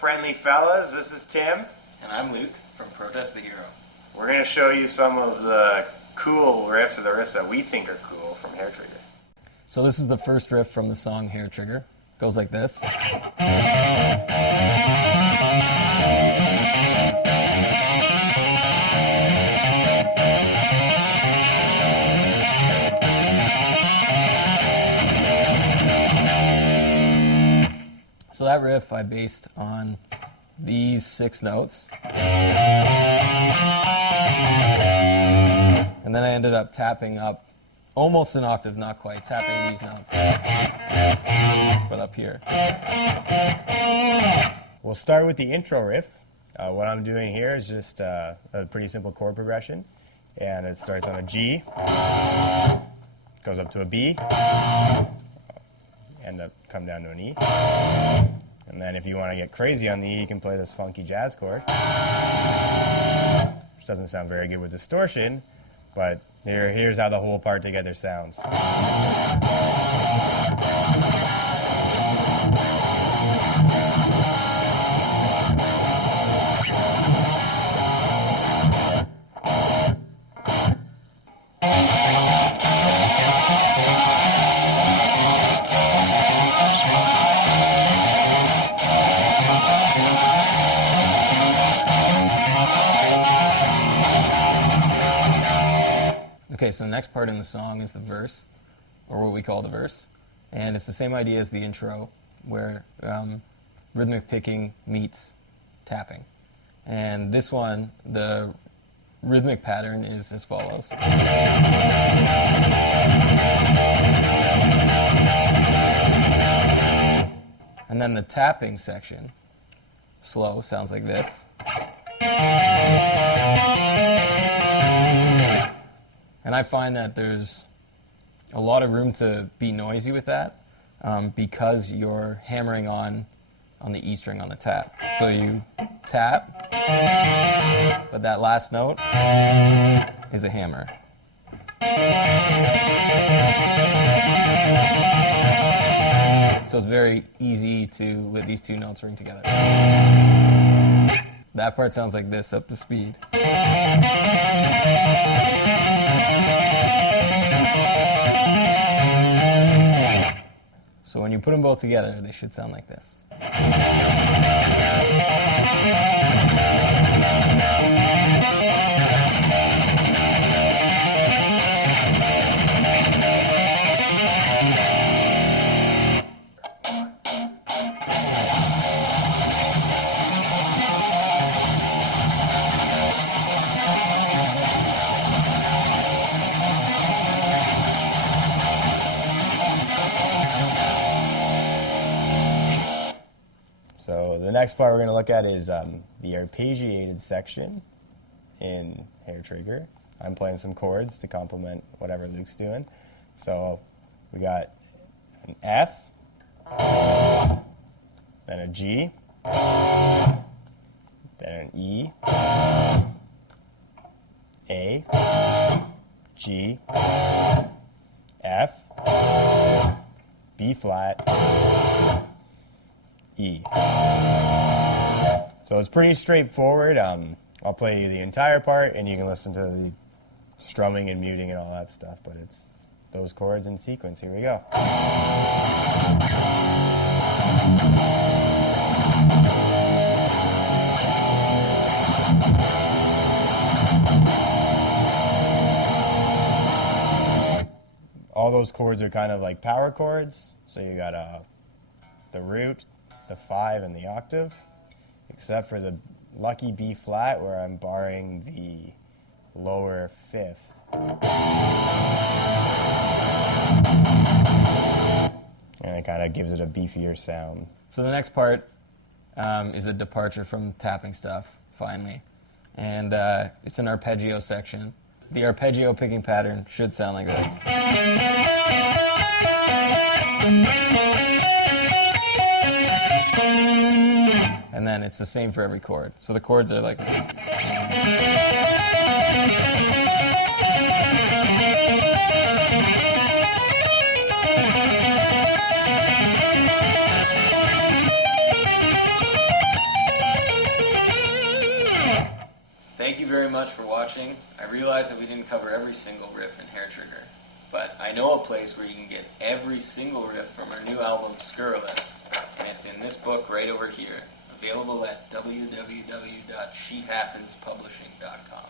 friendly fellas. This is Tim. And I'm Luke from Protest the Hero. We're going to show you some of the cool riffs, or the riffs that we think are cool from Hair Trigger. So this is the first riff from the song Hair Trigger. Goes like this. So that riff I based on these 6 notes. And then I ended up tapping up almost an octave, not quite, tapping these notes, but up here. We'll start with the intro riff. What I'm doing here is just a pretty simple chord progression. And it starts on a G, goes up to a B, end up come down to an E. And then if you want to get crazy on the E, you can play this funky jazz chord, which doesn't sound very good with distortion, but here's how the whole part together sounds. Okay, so the next part in the song is the verse, or what we call the verse, and it's the same idea as the intro, where rhythmic picking meets tapping. And this one, the rhythmic pattern is as follows. And then the tapping section, slow, sounds like this. And I find that there's a lot of room to be noisy with that because you're hammering on the E string on the tap. So you tap, but that last note is a hammer. So it's very easy to let these 2 notes ring together. That part sounds like this, up to speed. So when you put them both together, they should sound like this. So the next part we're going to look at is the arpeggiated section in Hair Trigger. I'm playing some chords to complement whatever Luke's doing. So we got an F, then a G, then an E, A, G, F, B flat, E. So it's pretty straightforward. I'll play you the entire part, and you can listen to the strumming and muting and all that stuff, but it's those chords in sequence. Here we go. All those chords are kind of like power chords. So you got the root, the 5, and the octave, except for the lucky B flat where I'm barring the lower 5th. And it kind of gives it a beefier sound. So the next part is a departure from tapping stuff, finally. And it's an arpeggio section. The arpeggio picking pattern should sound like this. And then it's the same for every chord. So the chords are like this. very much for watching. I realize that we didn't cover every single riff in Hair Trigger, but I know a place where you can get every single riff from our new album, Scurrilous, and it's in this book right over here, available at www.shehappenspublicing.com.